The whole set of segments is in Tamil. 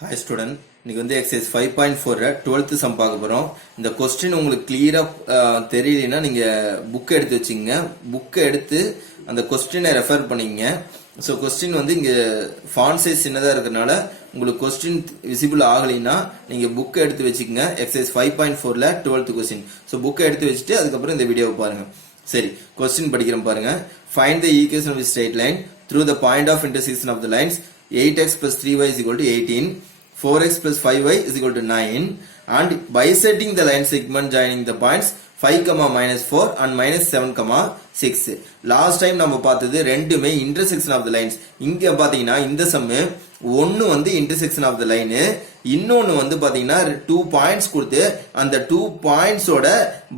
Hi student, இன்னைக்கு வந்து exercise 5.4 12th sum பார்க்க போறோம். இந்த question உங்களுக்கு clear தெரியலனா நீங்க book எடுத்து வச்சிங்க. book எடுத்து அந்த question ரெஃபர் பண்ணீங்க. So question வந்து இங்க font size சின்னதா இருக்கறனால உங்களுக்கு question visible ஆகலைனா நீங்க book எடுத்து வச்சிங்க. exercise 5.4ல 12th question. So book எடுத்து வச்சிட்டு அதுக்கு அப்புறம் இந்த வீடியோவை பாருங்க. சரி, question படிக்கிறேன் பாருங்க. Find the equation of a straight line through the point of intersection of the lines 8x plus 3y is equal to 18, 4x plus 5y is equal to 9, and bisecting the line segment joining the points 5, minus 4 and minus 7, 6. Last time நம்ம பார்த்தது ரெண்டுமே intersection of the lines. இங்க பாத்தீங்கன்னா இந்த சம் ஒன்னு வந்து intersection of the line, இன்னொன்னு வந்து பாத்தீங்கன்னா 2 பாயிண்ட்ஸ் கொடுத்து அந்த 2 பாயிண்ட்ஸ் ஓட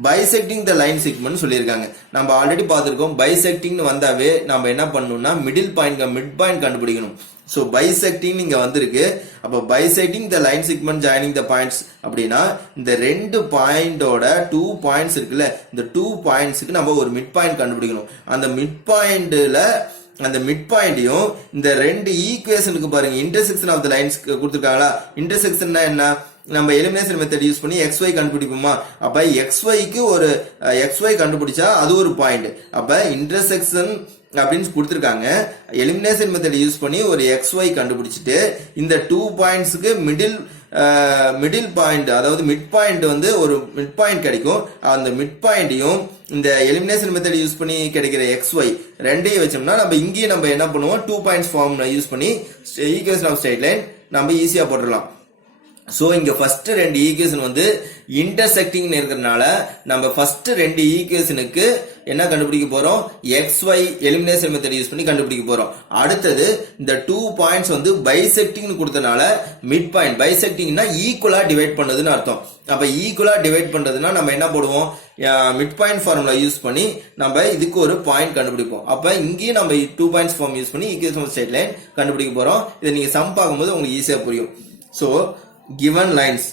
bisecting the line segment சொல்லிருக்காங்க. நம்ம ஆல்ரெடி பார்த்திருக்கோம். bisecting வந்தாவே நம்ம என்ன பண்ணனும்னா மிடில் பாயிண்ட் மிட் பாயிண்ட் கண்டுபிடிக்கணும். So bisecting இங்க வந்திருக்கு. அப்ப bisecting the line segment joining the points அப்படினா இந்த ரெண்டு பாயிண்டோட 2 பாயிண்ட்ஸ் இருக்குல்ல, இந்த 2 பாயிண்ட்ஸ்க்கு நம்ம ஒரு மிட் பாயிண்ட் கண்டுபிடிக்கணும். அந்த மிட் பாயிண்ட்ல அந்த மிட் பாயிண்டையும் இந்த ரெண்டு ஈக்குவேஷனுக்கு பாருங்க, இன்டர்செக்ஷன் ஆஃப் தி லைன்ஸ் கொடுத்திருக்காங்களா? இன்டர்செக்ஷன்னா என்ன? நம்ம எலிமினேஷன் மெத்தட் யூஸ் பண்ணி xy கண்டுபிடிப்போமா? அப்ப xy க்கு ஒரு xy கண்டுபிடிச்சா அது ஒரு பாயிண்ட். அப்ப இன்டர்செக்ஷன் அப்படின்னு கொடுத்திருக்காங்க. எலிமினேஷன் மெத்தட் யூஸ் பண்ணி ஒரு xy கண்டுபிடிச்சிட்டு இந்த 2 பாயிண்ட்ஸ்க்கு மிடில் பாயிண்ட், அதாவது மிட் பாயிண்ட் வந்து ஒரு மிட் பாயிண்ட் கிடைக்கும். அந்த மிட் பாயிண்டையும் இந்த எலிமினேஷன் மெத்தட் யூஸ் பண்ணி கிடைக்கிற xy ரெண்டையும் வச்சோம்னா நம்ம இங்கேயே நம்ம என்ன பண்ணுவோம், 2 பாயிண்ட்ஸ் ஃபார்ம் யூஸ் பண்ணி ஈக்குவேஷன் ஆஃப் ஸ்ட்ரெயிட் லைன் நம்ம ஈஸியா போட்டுடலாம். சோ இங்க ஃபர்ஸ்ட் ரெண்டு ஈக்குவேஷன் வந்து இன்டர்செக்டிங் இருக்கிறதுனால நம்ம ஃபர்ஸ்ட் ரெண்டு ஈக்குவேஷனுக்கு என்ன கண்டுபிடிக்க போறோம், xy எலிமினேஷன் மெத்தட் யூஸ் பண்ணி கண்டுபிடிக்க போறோம். அடுத்தது இந்த 2 பாயிண்ட்ஸ் வந்து பைசெக்டிங் கொடுத்தனால மிட் பாயிண்ட், பைசெக்டிங்னா ஈக்குவலா டிவைட் பண்ணதுன்னு அர்த்தம். அப்ப ஈக்குவலா டிவைட் பண்றதுன்னா நம்ம என்ன போடுவோம், மிட் பாயிண்ட் ஃபார்முலா யூஸ் பண்ணி நம்ம இதுக்கு ஒரு பாயிண்ட் கண்டுபிடிப்போம். அப்ப இங்கேயும் நம்ம 2 பாயிண்ட்ஸ் ஃபார்ம் யூஸ் பண்ணி ஈக்குவேஷன் ஆஃப் ஸ்ட்ரெயிட் லைன் கண்டுபிடிக்க போறோம். இதை நீங்க சம் பார்க்கும்போது உங்களுக்கு ஈஸியா புரியும். சோ given lines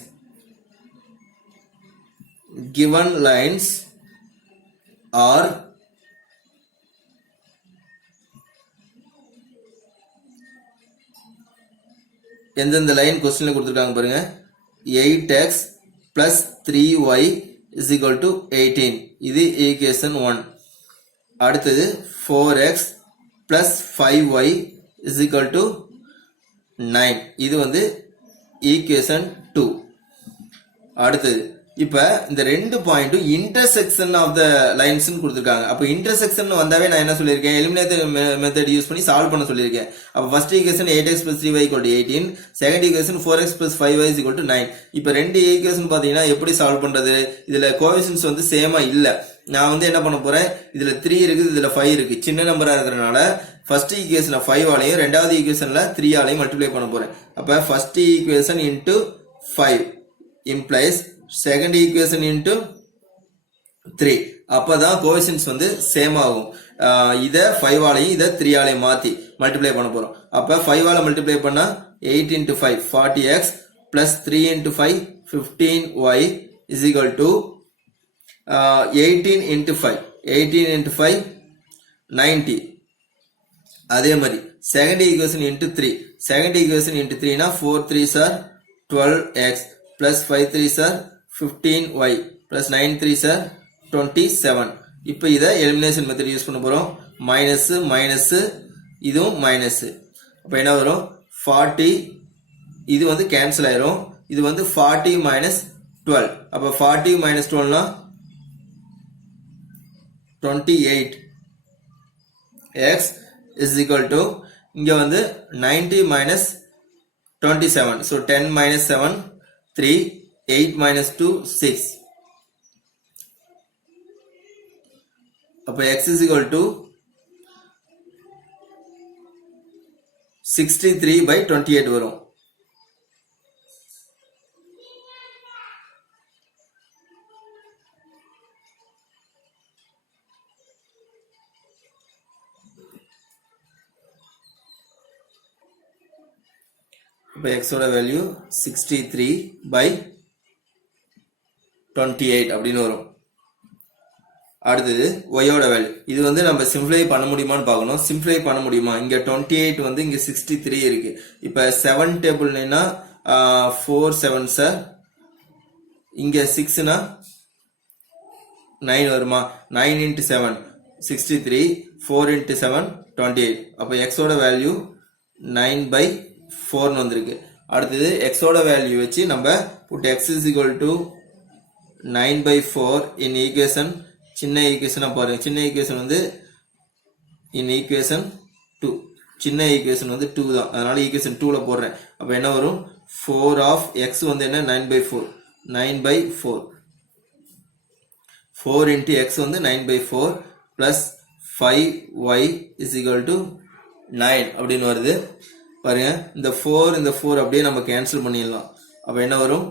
are எந்தெந்த லைன் கொஸ்டின்ல கொடுத்திருக்காங்க பாருங்க. 8x plus 3y is equal to 18, இது ஈக்குவேஷன் 1. அடுத்தது 4x plus 5y is equal to 9, இது வந்து ஈக்குவேஷன் 2. அடுத்தது இப்ப இந்த ரெண்டு பாயிண்டும் இன்டர்செக்ஷன் ஆஃப் த லைன்ஸ் கொடுத்திருக்காங்க. அப்ப இன்டர்செக்ஷன் வந்தாவே நான் என்ன சொல்லியிருக்கேன், எலிமினேஷன் மெத்தட் யூஸ் பண்ணி சால்வ் பண்ண சொல்லியிருக்கேன். அப்ப first equation 8x plus 3y equal to 18, second equation 4x plus 5y is equal to 9. இப்ப ரெண்டு ஈக்குவேஷன் பாத்தீங்கன்னா எப்படி சால்வ் பண்றது, இதுல கோஎஃபிஷியன்ட்ஸ் வந்து சேமா இல்ல. நான் வந்து என்ன பண்ண போறேன், இதுல 3 இருக்குது, இதுல 5 இருக்கு. சின்ன நம்பரா இருக்கறனால ஃபர்ஸ்ட் ஈக்குவேஷன்ல 5 ஆலையும் ரெண்டாவது ஈக்குவேஷன்ல 3 ஆலையும் மல்டிப்ளை பண்ண போறேன். அப்ப first equation into 5 implies second equation into 3. அப்பதான் கோஎஃபிஷியன்ட்ஸ் வந்து சேம் ஆகும். இத 5 ஆலையும் இத 3 ஆலையும் மாத்தி மல்டிப்ளை பண்ண போறோம். அப்ப 5 ஆல மல்டிப்ளை பண்ணா 8 into 5 40x plus 3 into 5 15y is equal to 18 into 5 90. அதே மாதிரி second equation into 3, second equation into 3 னா 4 3s are 12x plus 5 3s are 15y plus 9 3s are 27. இப்போ இத எலிமினேஷன் மெத்தட் யூஸ் பண்ண போறோம். மைனஸ் மைனஸ் இதுவும் மைனஸ். அப்ப என்ன வரும், 40, இது வந்து கேன்சல் ஆயிரும். இது வந்து 40 minus 12. அப்ப 40 minus 12 னா 28 x is equal to இங்க வந்து 90 minus 27. so 10 minus 7 3, 8 minus 2 6. அப்ப x is equal to 63 by 28 வரும். இப்போ x ஓட வேல்யூ 63 by 28 அப்படின்னு வரும். அடுத்தது y ஓட வேல்யூ, இது வந்து நம்ம சிம்பிளை பண்ண முடியுமான்னு பார்க்கணும். சிம்பிளை பண்ண முடியுமா, இங்க 28 வந்து இங்க 63 இருக்கு. இப்ப 7 டேபிள்னா 4 7 சார் இங்க 6னா 9 வருமா 9 into 7 63 4 into 7 28 அப்ப x ஓட வேல்யூ 9/4 வந்திருக்கு அடுத்தது x ஓட வேல்யூ வச்சு நம்ம put x is equal to 9/4 in equation சின்ன ஈக்குவேஷனா பாருங்க சின்ன ஈக்குவேஷன் வந்து in equation 2 சின்ன ஈக்குவேஷன் வந்து 2 தான் அதனால ஈக்குவேஷன் 2ல போடுறேன் அப்ப என்ன வரும் 4 of x வந்து என்ன 9/4 4 into x வந்து 9/4 plus 5y is equal to 9 அப்படின்னு வருது பாருங்க இந்த 4 இந்த 4 அப்படியே நம்ம கேன்சல் பண்ணிடலாம் அப்ப என்ன வரும்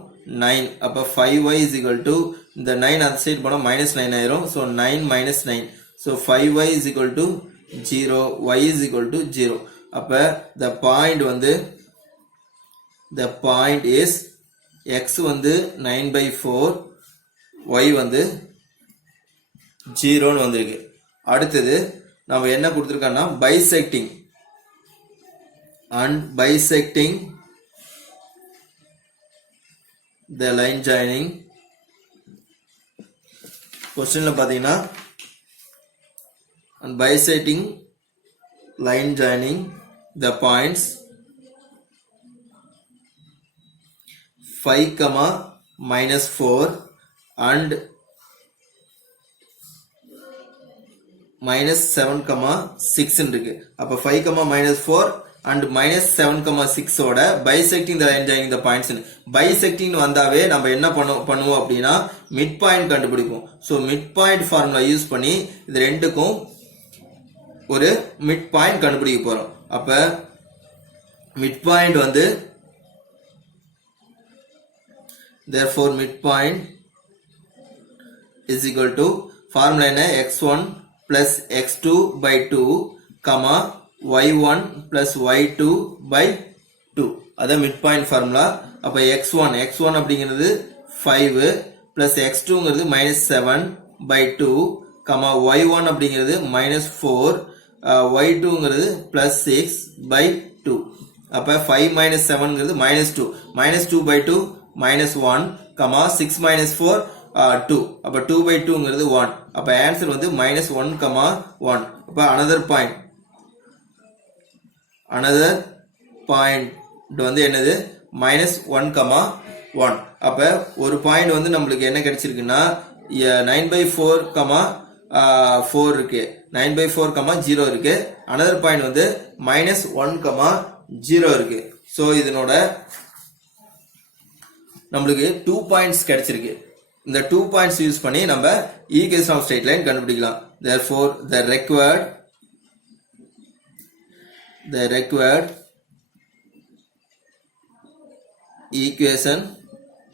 9 அப்ப 5y is equal to இந்த 9 அந்த சைடு போனா -9 ஆயிரும் so 9 minus 9 so 5y is equal to 0 y is equal to 0 அப்ப the point வந்து the point is x வந்து 9/4 y வந்து 0 ன்னு வந்திருக்கு அடுத்தது நாம என்ன கொடுத்திருக்கோம்னா bisecting and bisecting the line joining क्वेश्चनல பாத்தீங்கன்னா and bisecting line joining the points 5, -4 and -7, 6 இருக்கு அப்ப 5, -4 and -7, 6 ஓட bisecting the line joining the points bisecting வந்தாவே நம்ம என்ன பண்ணுவோம் அப்படினா மிட் பாயிண்ட் கண்டுபிடிப்போம் so mid point formula use பண்ணி இது ரெண்டுக்கும் ஒரு மிட் பாயிண்ட் கண்டுபிடிக்க போறோம் அப்ப மிட் பாயிண்ட் வந்து therefore midpoint is equal to formula என்ன x1 plus x2 by 2 comma y1 plus y2 by 2 அதான் midpoint formula அப்ப x1 அப்படிங்கிறது 5 plus x2ங்கிறது -7 by 2 comma y1 அப்படிங்கிறது -4 y2ங்கிறது +6 by 2 அப்ப 5 minus 7ங்கிறது -2 -2 by 2 -1 comma 6 minus 4 2 அப்ப 2/2ங்கிறது 1 அப்ப ஆன்சர் வந்து -1, 1 அப்ப another point வந்து என்னது -1, 1 அப்ப ஒரு பாயிண்ட் வந்து நம்மளுக்கு என்ன கிடைச்சிருக்குன்னா 9/4, 4 இருக்கு 9/4, 0 இருக்கு another பாயிண்ட் வந்து -1, 0 இருக்கு சோ இதனோட நம்மளுக்கு 2 பாயிண்ட்ஸ் கிடைச்சிருக்கு இந்த 2 பாயிண்ட்ஸ் யூஸ் பண்ணி நம்ம ஈக்குவேஷன் ஆஃப் ஸ்ட்ரெயிட் லைன் கண்டுபிடிக்கலாம் therefore the required equation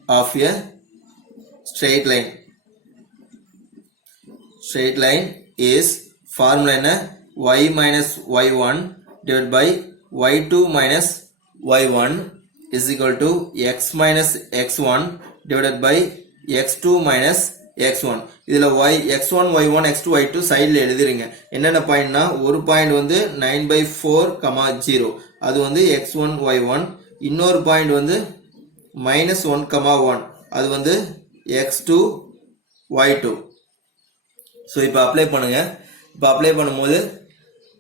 of a straight line is formula என்ன y minus y1 divided by y2 minus y1 is equal to x minus x1 divided by x2 minus x1 இதுல x1 y1 x2 y2 சைடுல எழுதிருங்க என்னென்ன பாயிண்ட்னா ஒரு பாயிண்ட் வந்து 9/4, 0 அது வந்து x1 y1 இன்னொரு பாயிண்ட் வந்து -1, 1 அது வந்து x2 y2 சோ இப்போ அப்ளை பண்ணுங்க இப்போ அப்ளை பண்ணும்போது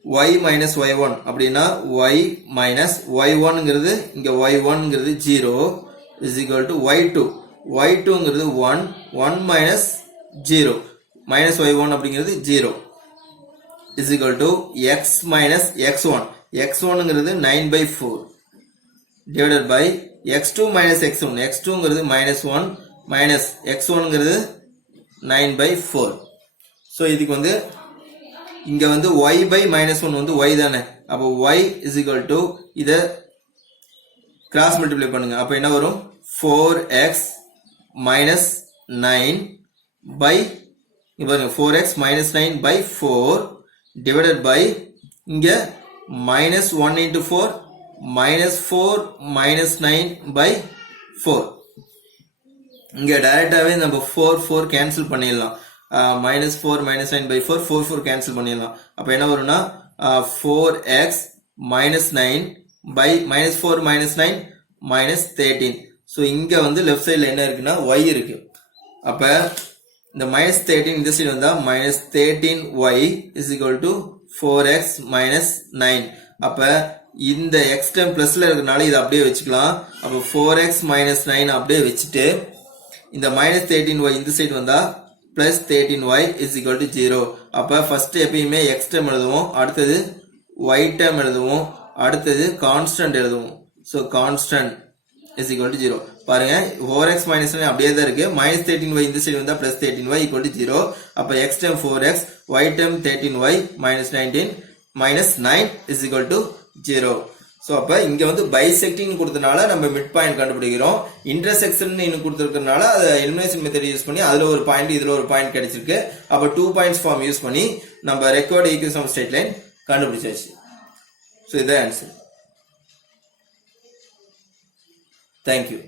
y minus y1 அப்படினா y minus y1ங்கிறது இங்க y1ங்கிறது 0 is equal to y2ங்கிறது 1 minus 0 minus y1 அப்படிங்கிறது 0 is equal to x minus x1ங்கிறது 9/4 divided by x2 minus x1ங்கிறது -1 minus x1ங்கிறது 9/4 so இதுக்கு வந்து இங்க வந்து y by -1 வந்து y தானே அப்ப y is equal to இத கிராஸ் மல்டிப்ளை பண்ணுங்க அப்ப என்ன வரும் 4x minus 9 by இங்க பாருங்க 4x minus 9 by 4 divided by இங்க -1 into 4 -4 minus 9 by 4 இங்க டைரக்டாவே நம்ம 4 கேன்சல் பண்ணிடலாம் -4 minus 9 by 4 4 கேன்சல் பண்ணிடலாம் அப்ப என்ன வரும்னா 4x minus 9 by -4 minus 9 minus 13. So இங்க வந்து லெஃப்ட் சைடில் என்ன இருக்குன்னா y இருக்கு. அப்ப இந்த minus 13 இந்த சைடு வந்தா minus 13y is equal to 4x minus 9. அப்ப இந்த x term பிளஸ்ல இருக்கனால இதை அப்படியே வச்சுக்கலாம். அப்ப 4x minus 9 அப்படியே வச்சுட்டு இந்த minus 13y இந்த சைடு வந்தா plus 13y is equal to 0. அப்ப ஃபர்ஸ்ட் எப்பயுமே x term எழுதுவோம், அடுத்தது y term எழுதுவோம், அடுத்தது கான்ஸ்டன்ட் எழுதுவோம். So constant is equal to 0. பாருங்க 4x minus 9 அப்படியே தான் இருக்கு. minus 13y இந்த சைடு வந்தா plus 13y equal to 0. அப்ப x term 4x, y term 13y minus 19 minus 9 is equal to 0. So அப்ப இங்க வந்து பைசெக்டிங் கொடுத்தனால நம்ம மிட் பாயிண்ட் கண்டுபிடிக்கிறோம். இன்டர்செக்ஷன் இன்னும் கொடுத்துருக்கனால அதை எலிமினேஷன் மெத்தட் யூஸ் பண்ணி அதுல ஒரு பாயிண்ட் இதுல ஒரு பாயிண்ட் கிடைச்சிருக்கு. அப்ப 2 பாயிண்ட்ஸ் ஃபார்ம் யூஸ் பண்ணி நம்ம record equation of straight line கண்டுபிடிச்சாச்சு. ஸோ இதான் ஆன்சர். Thank you.